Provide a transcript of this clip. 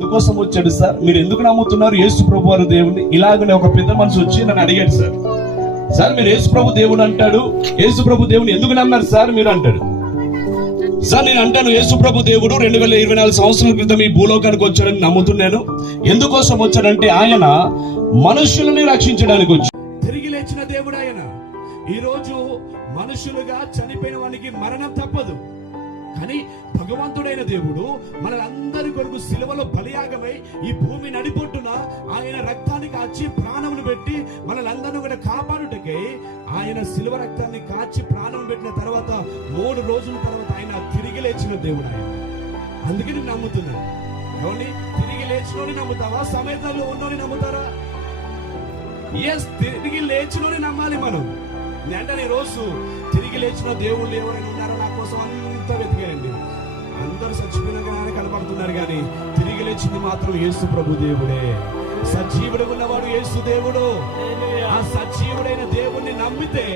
ఎందుకోసం వచ్చాడు సార్, మీరు ఎందుకు నమ్ముతున్నారు యేసు ప్రభు వారు దేవుడిని? ఇలాగనే ఒక పెద్ద మనిషి వచ్చి నన్ను అడిగాడు, సార్ మీరు యేసు ప్రభు దేవుడు అంటాడు, యేసు ప్రభు దేవుని ఎందుకు నమ్మారు సార్ మీరు అంటాడు. సార్ నేను అంటాను, యేసు ప్రభు దేవుడు 2024 సంవత్సరాల క్రితం ఈ భూలోకానికి వచ్చాడని నమ్ముతున్నాను. ఎందుకోసం వచ్చాడంటే ఆయన మనుషులని రక్షించడానికి వచ్చి తిరిగి లేచిన దేవుడు ఆయన. ఈ రోజు మనుషులుగా చనిపోయిన వానికి మరణం తప్పదు, కానీ భగవంతుడైన దేవుడు మనలందరి కొరకు సిలువలో బలియాగమై ఈ భూమి నడిపొట్టున ఆయన రక్తాన్ని కాచి ప్రాణమును పెట్టి మనలందరినీ కూడా కాపాడుటకే ఆయన సిలువ రక్తాన్ని కాచి ప్రాణం పెట్టిన తర్వాత 3 రోజుల తర్వాత ఆయన తిరిగి లేచిన దేవుడు ఆయన. అందుకే నేను నమ్ముతున్నాను. ఎవరిని? తిరిగి లేచినోని నమ్ముతావా? సమేతంలో ఉన్నోని నమ్ముతారా? ఎస్, తిరిగి లేచినోని నమ్మాలి మనం. అంటే ఈ రోజు తిరిగి లేచిన దేవుళ్ళు ఎవరైనా ఉన్నారో నా కోసం అంతా వెతికారండి. అందరూ చచ్చిపోయినగానే కనపడుతున్నారు, కానీ తిరిగి లేచింది మాత్రం యేసు ప్రభు దేవుడే. సజీవుడు ఉన్నవాడు యేసు దేవుడు. ఆ సజీవుడైన దేవుణ్ణి నమ్మితే